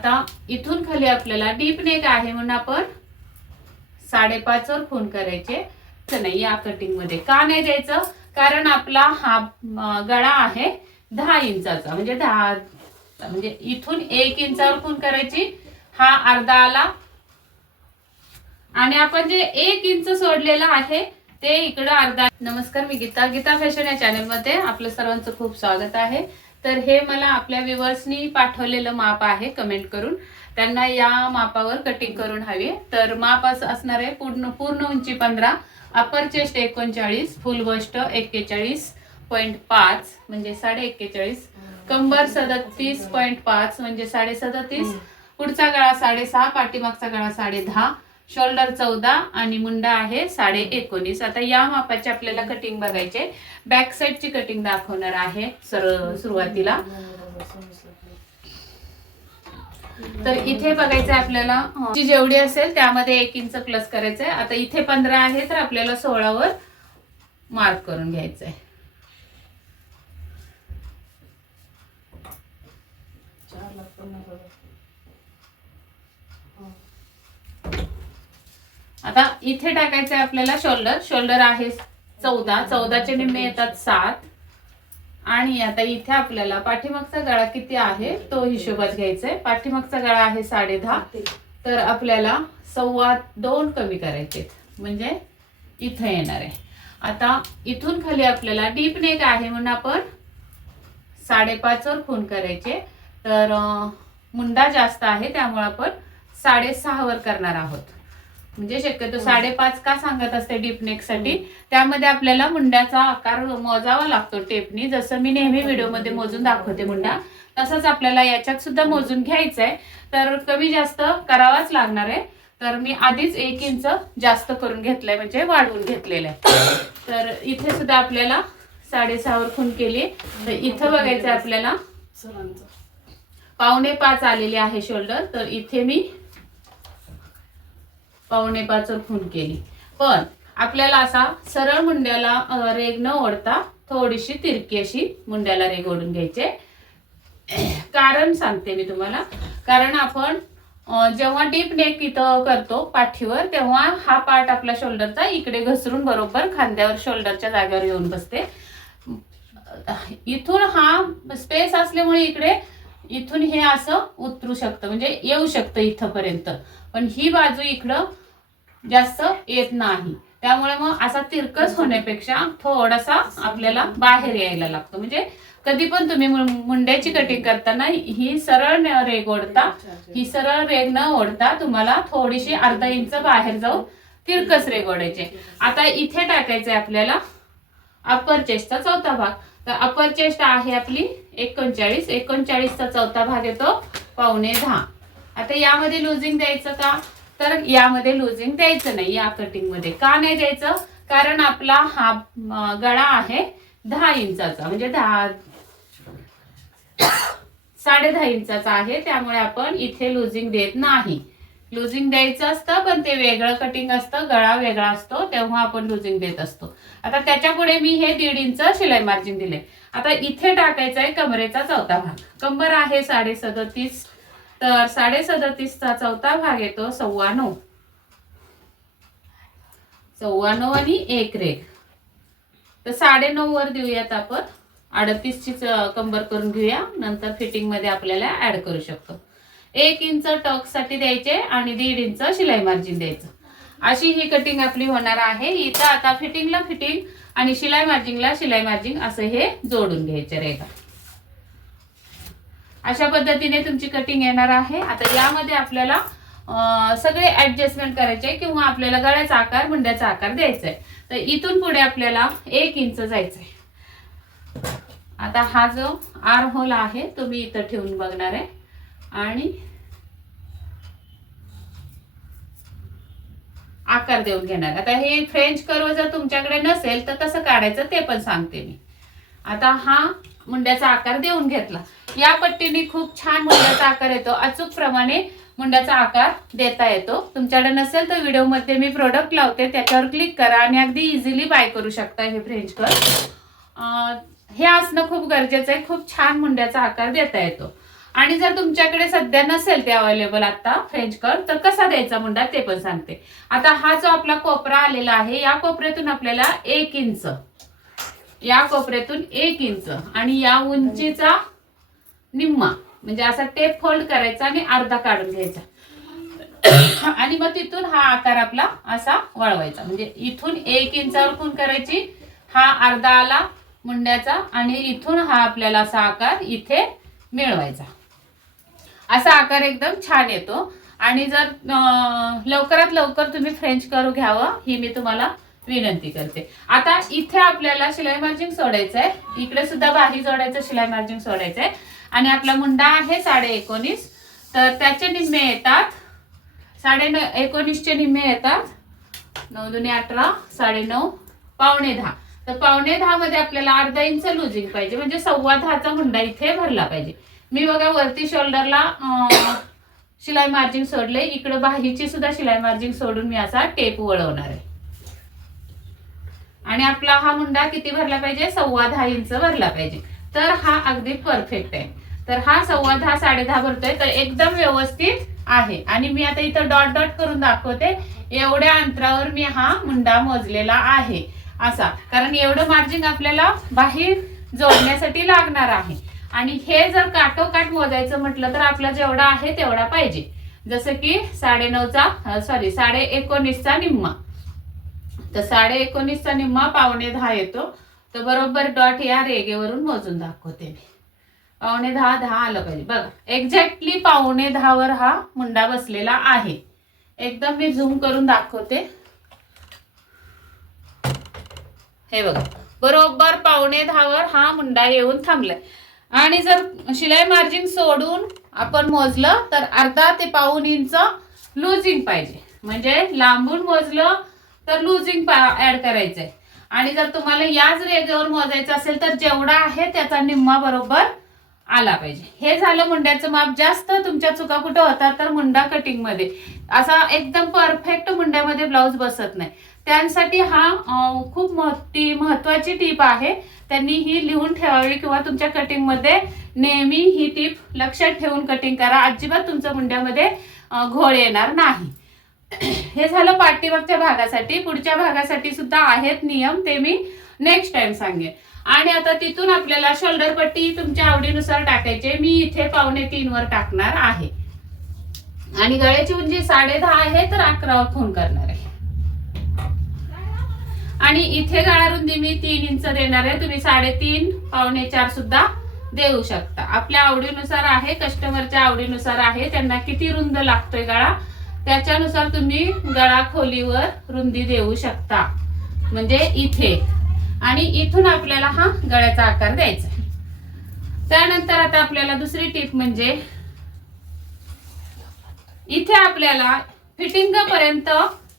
आता इथून खाली आपल्याला डीप नेक आहे म्हणून आपण साडेपाच वर खून करायचे. नाही या कटिंगमध्ये का नाही द्यायचं? कारण आपला हा गळा आहे दहा इंचाचा. म्हणजे दहा म्हणजे इथून एक इंचावर खून करायची. हा अर्धा आला. आणि आपण जे एक इंच सोडलेलं आहे ते इकडं अर्धा. नमस्कार मी गीता. गीता फॅशन या चॅनलमध्ये आपलं सर्वांचं खूप स्वागत आहे. तर हे मला आपल्या व्ह्युअर्सनी पाठवलेलं माप आहे कमेंट करून. त्यांना या मापावर कटिंग करून हवी. तर माप असं असणार आहे पूर्ण पूर्ण उंची पंधरा अपर चेस्ट एकोणचाळीस फुल बस्ट एक्केचाळीस पॉईंट पाच म्हणजे साडे एक्केचाळीस. कंबर सदतीस पॉईंट पाच म्हणजे साडे सदतीस. पुढचा गळा साडेसहा पाठीमागचा गळा साडे दहा. शोल्डर चौदा आणि मुंडा आहे साडे एकोणीस. आता या मापाचे आपल्याला कटिंग बघायचे. बॅक साईडची कटिंग दाखवणार आहे सर सुरुवातीला. तर इथे बघायचं आहे आपल्याला जी जेवढी असेल त्यामध्ये एक इंच प्लस करायचंय. आता इथे पंधरा आहे तर आपल्याला सोळावर मार्क करून घ्यायचंय. आता इथे टाकायचं आहे आपल्याला शोल्डर शोल्डर आहे चौदा. चौदाचे निम्मे येतात सात. आणि आता इथे आपल्याला पाठीमागचा गळा किती आहे तो हिशोबात घ्यायचा आहे पाठीमागचा गळा आहे साडे दहा तर आपल्याला सव्वा दोन कमी करायचे म्हणजे इथं येणार आहे. आता इथून खाली आपल्याला डीप नेक आहे म्हणून आपण साडेपाचवर खून करायचे. तर मुंडा जास्त आहे त्यामुळे आपण साडेसहावर करणार आहोत. म्हणजे शक्यतो साडेपाच का सांगत असते डीप नेकसाठी त्यामध्ये आपल्याला मुंड्याचा आकार मोजावा लागतो टेपनी. जसं मी नेहमी व्हिडिओमध्ये मोजून दाखवते मुंडा तसंच आपल्याला याच्यात सुद्धा मोजून घ्यायचं आहे तर कमी जास्त करावाच लागणार आहे. तर मी आधीच एक इंच जास्त करून घेतलंय म्हणजे वाढवून घेतलेलं आहे तर इथे सुद्धा आपल्याला साडेसहावर खून केली तर इथं बघायचं आपल्याला. पावणे पाच आलेली आहे शोल्डर. तर इथे मी पावणे पाचवर खून केली. पण आपल्याला असा सरळ मुंड्याला रेग न ओढता थोडीशी तिरकी अशी मुंड्याला रेग ओढून घ्यायचे. कारण सांगते मी तुम्हाला. कारण आपण जेव्हा डीप नेक इथं करतो पाठीवर तेव्हा हा पार्ट आपल्या शोल्डरचा इकडे घसरून बरोबर खांद्यावर शोल्डरच्या जागेवर येऊन बसते. इथून हा स्पेस असल्यामुळे इकडे इथून हे असं उतरू शकतं. म्हणजे येऊ शकतं इथंपर्यंत. पण ही बाजू इकडं जास्त येत नाही. त्यामुळे मग असा तिरकस होण्यापेक्षा थोडासा आपल्याला बाहेर यायला लागतो. म्हणजे कधी पण तुम्ही मुंड्याची कटिंग करताना ही सरळ न- रेग ओढता ही सरळ रेग न ओढता तुम्हाला थोडीशी अर्धा इंच बाहेर जाऊन तिरकस रेग ओढायचे. आता इथे टाकायचंय आपल्याला अपर चेस्टचा चौथा भाग. तर अपर चेस्ट आहे आपली एकोणचाळीस. एकोणचाळीसचा चौथा भाग येतो पावणे दहा. आता यामध्ये लुझिंग द्यायचं का? तर यामध्ये लुझिंग द्यायचं नाही या कटिंगमध्ये का नाही द्यायचं? कारण आपला हा गळा आहे दहा इंचाचा म्हणजे दहा साडे दहा इंचाचा आहे त्यामुळे आपण इथे लुझिंग देत नाही. लुझिंग द्यायचं असतं पण ते वेगळं कटिंग असतं गळा वेगळा असतो तेव्हा आपण लुझिंग देत असतो. आता त्याच्या पुढे मी हे दीड इंच शिलाई मार्जिन दिले आता इथे टाकायचं आहे कमरेचा चौथा भाग. कंबर आहे साडे सदतीस तर साडे सदतीसचा चौथा भाग येतो सव्वा नऊ सव्वा नऊ आणि एक रेग तर साडे नऊ वर देऊयात आपण. अडतीसची कंबर करून घेऊया. नंतर फिटिंगमध्ये आपल्याला ऍड करू शकतो. एक इंच टॉकसाठी द्यायचे आणि दीड इंच शिलाई मार्जिन द्यायचं. अशी ही कटिंग आपली होणार आहे. इथं आता फिटिंगला फिटिंग आणि शिलाई मार्जिंगला शिलाई मार्जिंग असं हे जोडून घ्यायचे रेगा अशा पद्धतीने तुमची कटिंग येणार आहे. आता यामध्ये आपल्याला सगळे ऍडजस्टमेंट करायचे किंवा आपल्याला गळ्याचा आकार मुंड्याचा आकार द्यायचा आहे तर इथून पुढे आपल्याला एक इंच जायचंय. आता हा जो आर होल आहे तो मी इथं ठेवून बघणार आहे. आणि आकार देऊन घेणार. आता हे फ्रेंच कर्व जर तुमच्याकडे नसेल तर कसं काढायचं ते पण सांगते मी. आता हा मुंड्याचा आकार देऊन घेतला. या पट्टीने खूप छान मुंड्याचा आकार येतो. अचूक प्रमाणे मुंड्याचा आकार देता येतो. तुमच्याकडे नसेल तर व्हिडिओमध्ये मी प्रोडक्ट लावते. त्याच्यावर क्लिक करा आणि अगदी इझिली बाय करू शकता हे फ्रेंच कर हे असणं खूप गरजेचं आहे. खूप छान मुंड्याचा आकार देता येतो. आणि जर तुमच्याकडे सध्या नसेल ते अवेलेबल आता फ्रेंच कट तर कसा द्यायचा मुंडा ते पण सांगते. आता हा जो आपला कोपरा आलेला आहे या कोपऱ्यातून आपल्याला एक इंच या कोपऱ्यातून एक इंच आणि या उंचीचा निम्मा. म्हणजे असा टेप फोल्ड करायचा आणि अर्धा काढून घ्यायचा. आणि मग तिथून हा आकार आपला असा वळवायचा. म्हणजे इथून एक इंचावर खून करायची हा अर्धा आला मुंड्याचा आणि इथून हा आपल्याला असा आकार इथे मिळवायचा. असा आकार एकदम छान येतो. आणि जर लवकरात लवकर तुम्ही फ्रेंच करू घ्यावं ही मी तुम्हाला विनंती करते. आता इथे आपल्याला शिलाई मार्जिंग सोडायचं आहे इकडे सुद्धा बाही जोडायचं शिलाई मार्जिंग सोडायचं आहे आणि आपला मुंडा आहे साडे एकोणीस. तर त्याचे निम्मे येतात. साडे न एकोणीसचे निम्मे येतात. नऊ दुने अठरा साडे नऊ पावणे दहा. तर पावणे दहा मध्ये आपल्याला अर्धा इंच लुजिंग पाहिजे. म्हणजे सव्वा दहाचा मुंडा इथे भरला पाहिजे. मी बघा वरती शोल्डरला शिलाई मार्जिंग सोडले इकडं बाहीची सुद्धा शिलाई मार्जिंग सोडून मी असा टेप वळवणार आहे. आणि आपला हा मुंडा किती भरला पाहिजे? सव्वा दहा इंच भरला पाहिजे. तर हा अगदी परफेक्ट आहे. तर हा सव्वा दहा साडे दहा भरतोय. तर एकदम व्यवस्थित आहे. आणि मी आता इथं डॉट डॉट करून दाखवते. एवढ्या अंतरावर मी हा मुंडा मोजलेला आहे. असा. कारण एवढं मार्जिन आपल्याला बाहेर जोडण्यासाठी लागणार आहे. आणि हे जर काटोकाट मोजायचं म्हटलं तर आपला जेवढा आहे तेवढा पाहिजे. जसं की साडे नऊचा सॉरी साडे एकोणीसचा निम्मा. तर साडे एकोणीसचा निम्मा पावणे दहा येतो. तर बरोबर डॉट या रेगेवरून मोजून दाखवते मी. पावणे दहा दहा आलं पाहिजे. बघा एक्झॅक्टली पावणे दहावर हा मुंडा बसलेला आहे. एकदम मी झूम करून दाखवते. हे बघा बरोबर पावणे दहावर हा मुंडा येऊन थांबलाय. आणि जर शिलाई मार्जिन सोडून आपण मोजलं तर अर्धा ते पाऊन इंच लुझिंग पाहिजे. म्हणजे लांबून मोजलं तर लुझिंग ऍड करायचंय. आणि जर तुम्हाला याच रेगेवर मोजायचं असेल तर जेवढा आहे त्याचा निम्मा बरोबर आला पाहिजे. हे झालं मुंड्याचं माप जास्त तुमच्या चुका कुठं होतात तर मुंडा कटिंगमध्ये. असा एकदम परफेक्ट मुंड्यामध्ये ब्लाऊज बसत नाही. त्यांसाठी हा खूप मोठी महत्वाची टीप आहे. त्यांनी ही लिहून ठेवावी किंवा तुमच्या कटिंगमध्ये नेहमी ही टीप लक्षात ठेवून कटिंग करा. अजिबात तुमच्या मुंड्यामध्ये घोळ येणार नाही. हे झालं पाठीमागच्या भागासाठी. पुढच्या भागासाठी सुद्धा आहेत नियम ते मी नेक्स्ट टाइम सांगेन. आणि आता तिथून आपल्याला शोल्डर पट्टी तुमच्या आवडीनुसार टाकायचे. मी इथे पावणे तीन वर टाकणार आहे. आणि गळ्याची उंची म्हणजे साडे दहा आहे तर अकरा फोन करणार आहे. आणि इथे गाळा रुंदी मी तीन इंच देणार आहे. तुम्ही साडेतीन पावणे चार सुद्धा देऊ शकता. आपल्या आवडीनुसार आहे कस्टमरच्या आवडीनुसार आहे. त्यांना किती रुंद लागतोय गळा? त्याच्यानुसार तुम्ही गळा खोलीवर रुंदी देऊ शकता. म्हणजे इथे. आणि इथून आपल्याला हा गळ्याचा आकार द्यायचा त्यानंतर आता आपल्याला दुसरी टीप म्हणजे इथे आपल्याला फिटिंग पर्यंत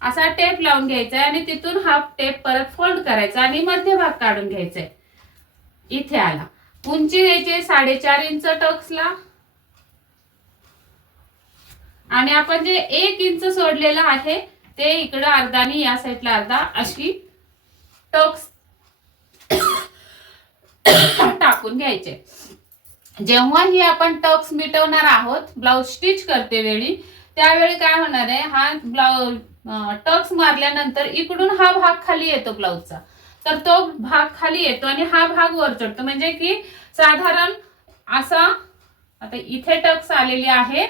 असा टेप लावून घ्यायचा आहे आणि तिथून हा टेप परत फोल्ड करायचा आणि मध्यभाग काढून घ्यायचा आहे. इथे आला. उंची घ्यायची साडेचार इंच टक्सला. आणि आपण जे एक इंच सोडलेलं आहे ते इकडं अर्धा आणि या साईडला अर्धा अशी टक्स टाकून घ्यायचे. जेव्हा ही आपण टक्स मिटवणार आहोत ब्लाऊज स्टिच करते वेळी त्यावेळी काय होणार आहे हा ब्लाउज टक्स मारल्यानंतर इकडून हा भाग खाली येतो ब्लाऊजचा. तर तो भाग खाली येतो आणि हा भाग वर चढतो. म्हणजे की साधारण असा आता इथे टक्स आलेली आहे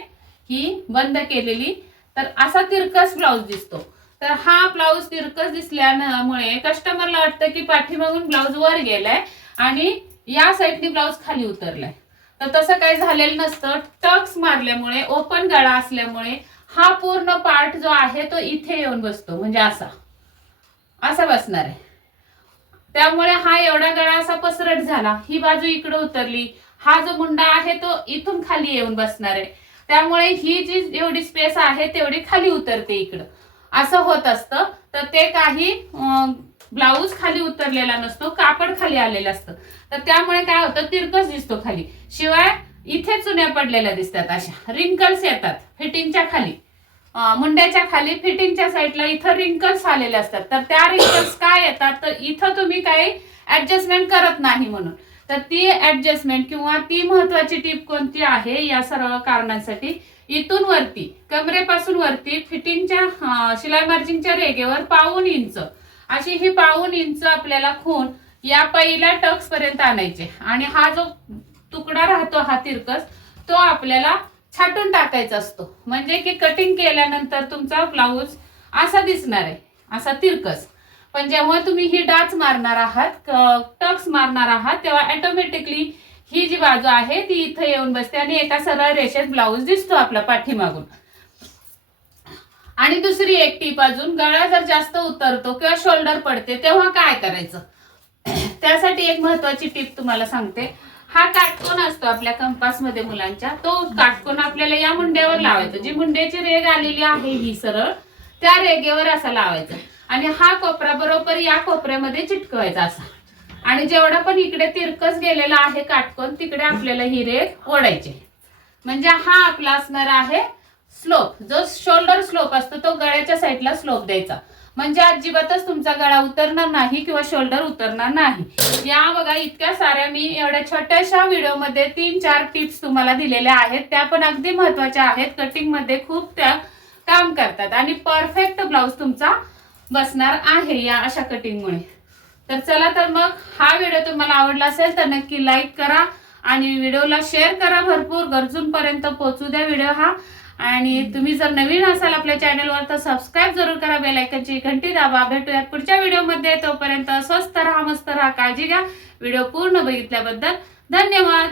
ही बंद केलेली. तर असा तिरकस ब्लाऊज दिसतो. तर हा ब्लाउज तिरकस दिसल्यामुळे कस्टमरला वाटतं की पाठीमागून ब्लाऊज वर गेलाय आणि या साईडने ब्लाऊज खाली उतरलाय. तर तसं काही झालेलं नसतं. टक्स मारल्यामुळे ओपन गळा असल्यामुळे हा पूर्ण पार्ट जो आहे तो इथे येऊन बसतो. म्हणजे असा. असा बसणार आहे. त्यामुळे हा एवढा गळा असा पसरट झाला. ही बाजू इकडे उतरली. हा जो मुंडा आहे तो इथून खाली येऊन बसणार आहे. त्यामुळे ही जी एवढी स्पेस आहे तेवढी खाली उतरते इकडं. असं होत असतं. तर ते काही ब्लाऊज खाली उतरलेला नसतो कापड खाली आलेलं असतं. तर त्यामुळे काय होतं तिरकस दिसतो खाली. शिवाय इथे चुन्या पडलेल्या दिसतात अशा. रिंकल्स येतात फिटिंगच्या खाली. मुंड्याच्या खाली फिटिंगच्या साईडला इथं रिंकल्स आलेले असतात. तर त्या रिंकल्स काय येतात तर इथं तुम्ही काही ऍडजस्टमेंट करत नाही म्हणून. तर ती ऍडजस्टमेंट किंवा ती महत्वाची टीप कोणती आहे या सर्व कारणांसाठी? इथून वरती कमरेपासून वरती फिटिंगच्या शिलाई मार्जिंगच्या रेगेवर पाऊन इंच. अशी ही पाऊन इंच आपल्याला खून या पहिल्या टक्स पर्यंत आणायचे. आणि हा जो तुकडा राहतो हा तिरकस तो आपल्याला छाटून टाकायचा असतो. म्हणजे की कटिंग केल्यानंतर तुमचा ब्लाऊज असा दिसणार आहे असा तिरकस. पण जेव्हा तुम्ही ही डाच मारणार आहात टक्स मारणार आहात तेव्हा ऑटोमॅटिकली ही जी बाजू आहे ती इथं येऊन बसते आणि एका सरळ रेषेत ब्लाऊज दिसतो आपला पाठीमागून. आणि दुसरी एक टीप अजून गळा जर जास्त उतरतो किंवा शोल्डर पडते तेव्हा काय करायचं? त्यासाठी एक महत्वाची टीप तुम्हाला सांगते. हा काटकोन असतो आपल्या कंपासमध्ये मुलांच्या. तो काटकोन आपल्याला या मुंड्यावर लावायचा. जी मुंड्याची रेग आलेली आहे ही सरळ त्या रेगेवर असा लावायचा. आणि हा कोपरा बरोबर या कोपऱ्यामध्ये चिटकवायचा असा. आणि जेवढा पण इकडे तिरकस गेलेला आहे काटकोन तिकडे आपल्याला ही ओढायचे. ओढायची म्हणजे हा आपला असणार आहे स्लोप. जो शोल्डर स्लोप असतो तो गळ्याच्या साईडला स्लोप द्यायचा. म्हणजे अजिबातच तुमचा गळा उतरणार नाही किंवा शोल्डर उतरणार नाही. या बघा इतक्या साऱ्या मी एवढ्या छोट्याशा व्हिडिओमध्ये तीन चार टिप्स तुम्हाला दिलेल्या आहेत. त्या पण अगदी महत्त्वाच्या आहेत. कटिंगमध्ये खूप त्या काम करतात. आणि परफेक्ट ब्लाऊज तुमचा बसणार आहे या अशा कटिंगमुळे तर चला तर मग हा व्हिडिओ तुम्हाला आवडला असेल तर नक्की लाईक करा आणि व्हिडिओला शेअर करा भरपूर. गरजूंपर्यंत पोहोचू द्या व्हिडिओ हा. आणि तुम्ही जर नवीन असाल आपल्या चॅनलवर तर सबस्क्राईब जरूर करा. बेलायकनची घंटी दाबा. भेटूयात पुढच्या व्हिडिओमध्ये तोपर्यंत स्वस्त राहा मस्त राहा. काळजी घ्या. व्हिडिओ पूर्ण बघितल्याबद्दल धन्यवाद.